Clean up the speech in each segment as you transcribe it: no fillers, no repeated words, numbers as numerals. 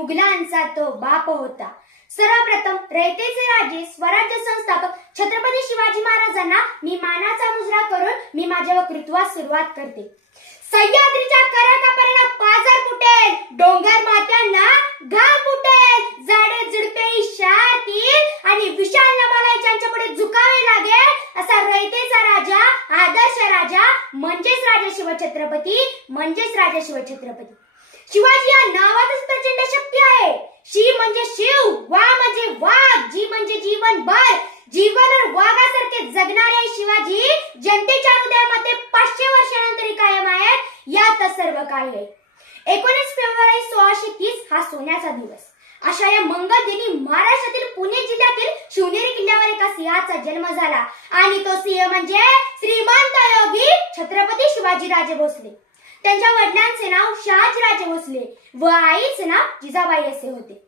मुघलांचा तो बाप होता. सर्वप्रथम रयतेचे राजे स्वराज्य संस्थापक छत्रपती शिवाजी महाराजांना मी मानाचा मुजरा करून मी माझ्या वक्तृत्वास सुरुवात करते. सह्याद्रीच्या कराकापर्यंत पाझर फुटेल, डोंगर माथ्यांना घाम फुटेल, झाडे झुडपे शारतील आणि विशाल नभाला पुढे झुकावे लागेल असा रयतेचा राजा, आदर्श राजा म्हणजेच राजा शिवछत्रपती, म्हणजेच राजा शिवछत्रपती. शिवाजी या नावातच प्रचंड शक्ती आहे. शी म्हणजे शिव, वा म्हणजे वाघ, जी म्हणजे जीवनभर जीवनभर वाघासारखे जगणारे शिवाजी जनतेच्या हृदयामध्ये 500 वर्षानंतरही कायम आहे. यात सर्व काही आहे. 19 फेब्रुवारी 1630 हा सोन्याचा दिवस. अशा या मंगल दिनी महाराष्ट्रातील पुणे जिल्ह्यातील शिवनेरी किल्ल्यावर एका सिंहाचा जन्म झाला आणि तो सिंह म्हणजे श्रीमंत योगी छत्रपती शिवाजीराजे भोसले. त्यांच्या वडिलांचे नाव शहाजीराजे भोसले व आईचे नाव जिजाबाई असे होते.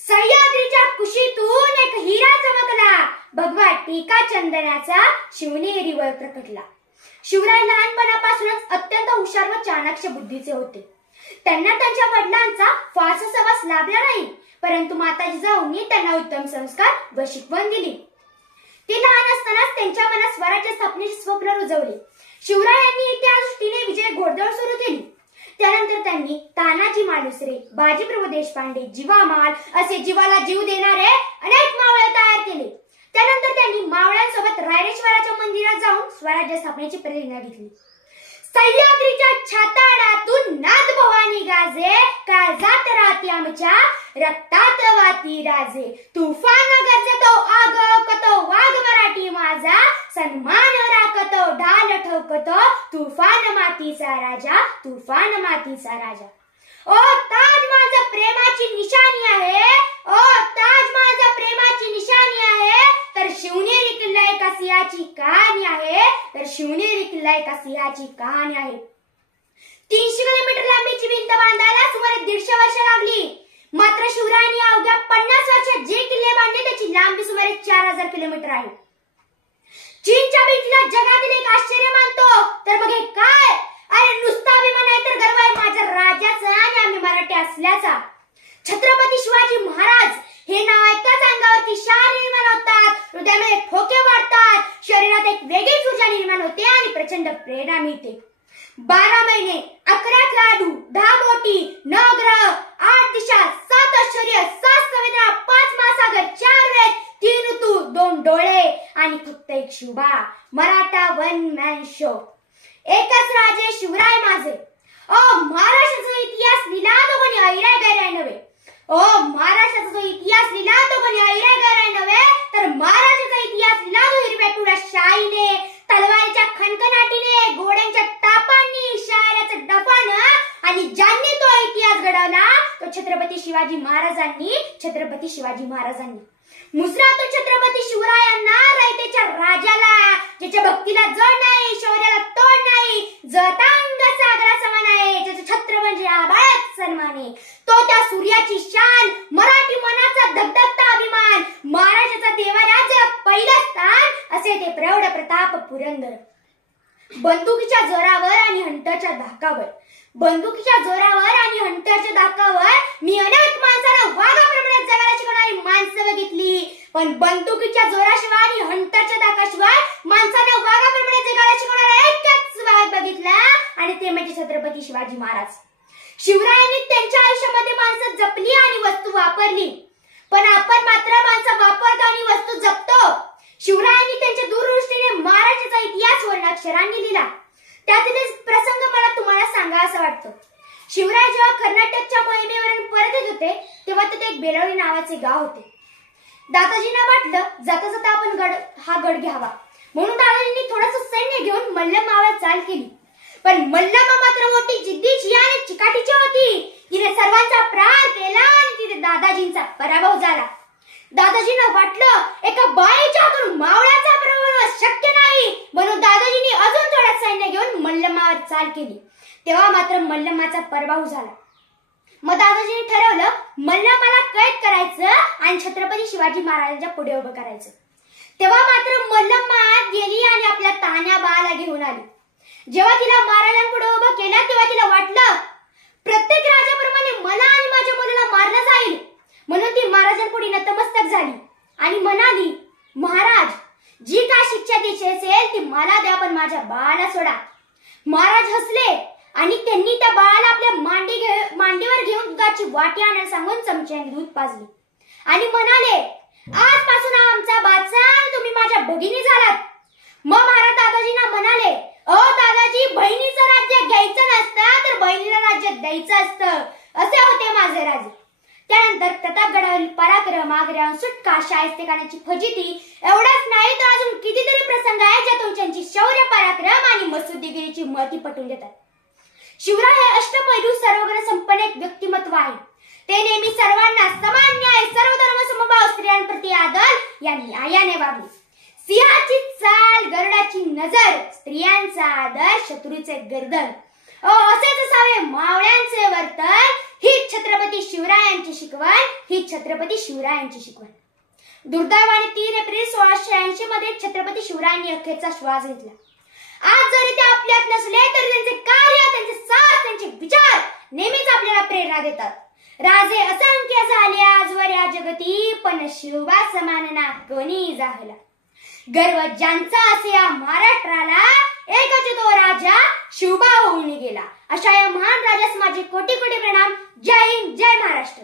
सह्याद्रीच्या कुशीतून एक हिरा चमकला, भगवा टीका चंदनाचा शिवनेरीवर प्रकटला. शिवराय लहानपणापासूनच अत्यंत हुशार व चाणक्य बुद्धीचे होते. त्यांना त्यांच्या वडिलांचा फारसा सहवास लाभला नाही, परंतु माता जिजाऊंनी त्यांना उत्तम संस्कार व शिकवण दिली. ते लहान असतानाच त्यांच्या मनात स्वराज्य स्थापनेचे स्वप्न रुजवले. शिवरायांनी त्या दृष्टीने विजय घोडदौड सुरू केली. त्यानंतर त्यांनी तानाजी मालुसरे, बाजीप्रभू देशपांडे, जीवामाल असे जीवाला जीव देणारे अनेक मावळे तयार केले. त्यानंतर त्यांनी मावळ्यांसोबत रायरेश्वराच्या मंदिरात जाऊन स्वराज्य स्थापनेची प्रेरणा घेतली. सह्याद्रीच्या छाताडातून नाद भवानी गाजे, काळजात राहते आमच्या रक्तात वाती राजे. तुफान गरजतो आगवकतो वाघ मराठी माझा, सन्मान राखतो ढाल ठोकतो तुफान मातीचा राजा, तुफान मातीचा राजा. ओ ताज माझा प्रेमाची निशाणी आहे, ओ ताज माझा प्रेमाची निशाणी आहे, तर शिवनेरी किल्ला एका सिंहाची कहाणी आहे, तर शिवनेरी किल्ला एका सिंहाची कहाणी आहे. 300 किलोमीटर लांबीची भिंत बांधायला सुमारे 150 वर्ष लागली. मात्र शिवरायांनी अवघ्या 50 वर्षात जे किल्ले बांधले त्याची लांबी सुमारे 4000 किलोमीटर आहे. चीनच्या भिंतीला जगातील एक आश्चर्य मानतो, तर मग हे काय? अरे नुसता अभिमान आहे तर गर्व आहे माझ्या राजाचा आणि आम्ही मराठी असल्याचा. छत्रपती शिवाजी महाराज हे नाव ऐकताच अंगावरती शार निर्माण होतात, हृदयामध्ये ठोके वाढतात, शरीरात एक वेगळीच ऊर्जा निर्माण होते आणि प्रचंड प्रेरणा मिळते. 12 महिने, 11 खेळाडू, 10 बोटी, 9 ग्रह, 8 दिशा, 7 आश्चर्य, 7 समुद्र, 5 महासागर, 4 वेद, 3 ऋतू, 2 डोळे आणि फक्त एक Shivba. Maratha one man show. एकच राजे शिवराय माझे. ओ महाराष्ट्राचा इतिहास लिहिला तो कोणी ऐराय गैराय नव्हे. ओ महाराष्ट्राचा जो इतिहास लिहिला तो कोणी ऐराय गैराय नव्हे, तर महाराष्ट्राचा इतिहास लिहिला तो हिरव्या पिवळ्या शाईने, तलवारीच्या खणखणाटीने, घोड्यांच्या टापांनी, शाळ्याचं डफानं आणि ज्यांनी तो इतिहास घडवला तो छत्रपती शिवाजी महाराजांनी, छत्रपती शिवाजी महाराजांनी. मुजरा तो छत्रपती शिवरायांना, रयतेच्या राजाला, ज्याच्या भक्तीला जड नाही, शौर्याला तोड नाही, जतांग सागरा समान आहे, ज्याचं छत्र म्हणजे आभाळात सन्मान आहे. तो त्या सूर्याची शान, मराठी मनाचा धगधगता अभिमान, महाराष्ट्राचा देवराज पहिलं स्थान असे ते प्रौढ प्रताप पुरंदर. बंदुकीच्या जोरावर आणि हंटरच्या धाकावर, बंदुकीच्या जोरावर आणि हंटरच्या धाकावर मी अनेक माणसांना वाघाप्रमाणे जगायला शिकवणारी माणसं बघितली, पण बंदुकीच्या जोराशिवाय आणि हंटरच्या धाकाशिवाय माणसांना वाघाप्रमाणे जगायला शिकवणारा एकच वाघ बघितला आणि ते म्हणजे छत्रपती शिवाजी महाराज. शिवरायांनी त्यांच्या आयुष्यामध्ये माणसं जपली आणि वस्तू वापरली, पण आपण मात्र माणसं वापरतो आणि वस्तू जपतो. शिवरायांनी त्यांच्या दूरदृष्टीने महाराष्ट्राचा इतिहास वर्णाक्षरांनी लिहिला. त्यातील प्रसंग मला तुम्हाला सांगा असं वाटतं. शिवराय जेव्हा कर्नाटकच्या कोयनेवरून परत येत होते तेव्हा तिथे एक बेलवडी नावाचे गाव होते. दादाजींना वाटलं जाता जाता आपण हा गड घ्यावा, म्हणून दादाजींनी थोडंसं सैन्य घेऊन मल्लम मावळ्यात चाल केली. पण मल्लम मात्र मोठी जिद्दीची आणि चिकाटीची होती. तिने सर्वांचा प्रहार केला आणि तिथे दादाजींचा पराभव झाला. दादाजींना वाटलं एका बाईच्या हातून मावळ्याचा पराभव शक्य नाही, म्हणून दादाजींनी अजून थोडा सैन्य घेऊन मल्लमावर चाल केली. तेव्हा मात्र मल्लमाचा पराभव झाला. मग दादाजींनी ठरवलं मल्लमाला कैद करायचं आणि छत्रपती शिवाजी महाराजांच्या पुढे उभं करायचं. तेव्हा मात्र मल्लम्मा गेली आणि आपल्या तान्या बाळाला घेऊन आली. जेव्हा तिला महाराजांपुढे उभं केलं तेव्हा तिला वाटलं प्रत्येक राजाप्रमाणे मला आणि माझ्या मुलाला मारलं जाईल म्हणून ती महाराजांपुढे नतमस्तक झाली आणि म्हणाली, महाराज, जी काय शिक्षा द्यायची असेल ती मला द्या, पण माझ्या बाळाला सोडा. महाराज हसले आणि त्यांनी त्या बाळाला आपल्या मांडीवर घेऊन दुधाची वाटी आणायला सांगून चमच्याने दूध पाजले आणि म्हणाले, आजपासून हा आमचा बादशाह आणि तुम्ही माझ्या भगिनी झालात. मग महाराज दादाजींना म्हणाले, दादाजी, बहिणीचं राज्य घ्यायचं नसतं तर बहिणीला राज्य द्यायचं असतं. असे होते माझे राजे. त्यानंतर प्रतापगडावरील पराक्रम, आग्र्याहून सुटका, शाहिस्तेखानाची फजिती एवढाच नाही तर अजून कितीतरी प्रसंग आहेत ज्यातून त्यांची शौर्य, पराक्रम आणि मसुदेगिरीची महती पटवून देतात. शिवराय हे अष्टपैलू सर्वगुण संपन्न एक व्यक्तिमत्व आहे. ते नेहमी सर्वांना समान न्याय, सर्व धर्म समभाव, स्त्रियांप्रती आदर या न्यायाने वागले. सिंहाची चाल, गरुडाची नजर, स्त्रियांचा आदर, शत्रूचे गर्दन, असेच असावे मावळ्यांचे वर्तन. ही छत्रपती शिवरायांची शिकवण, ही छत्रपती शिवरायांची शिकवण. दुर्दैवाने 3 एप्रिल 1680 मध्ये छत्रपती शिवरायांनी अखेरचा श्वास घेतला. आज जरी ते आपल्यात नसले तरी त्यांचे कार्य, त्यांचे साहस, त्यांचे विचार नेहमीच आपल्याला प्रेरणा देतात. राजे असंख्य झाले आजवर या जगती, पण शिवबा समान ना कोणी जाहला. गर्व ज्यांचा असे या महाराष्ट्राला, एकच तो राजा शिवबा होऊन गेला. अशा या महान राजास माझे कोटी कोटी प्रणाम. जय हिंद, जय महाराष्ट्र.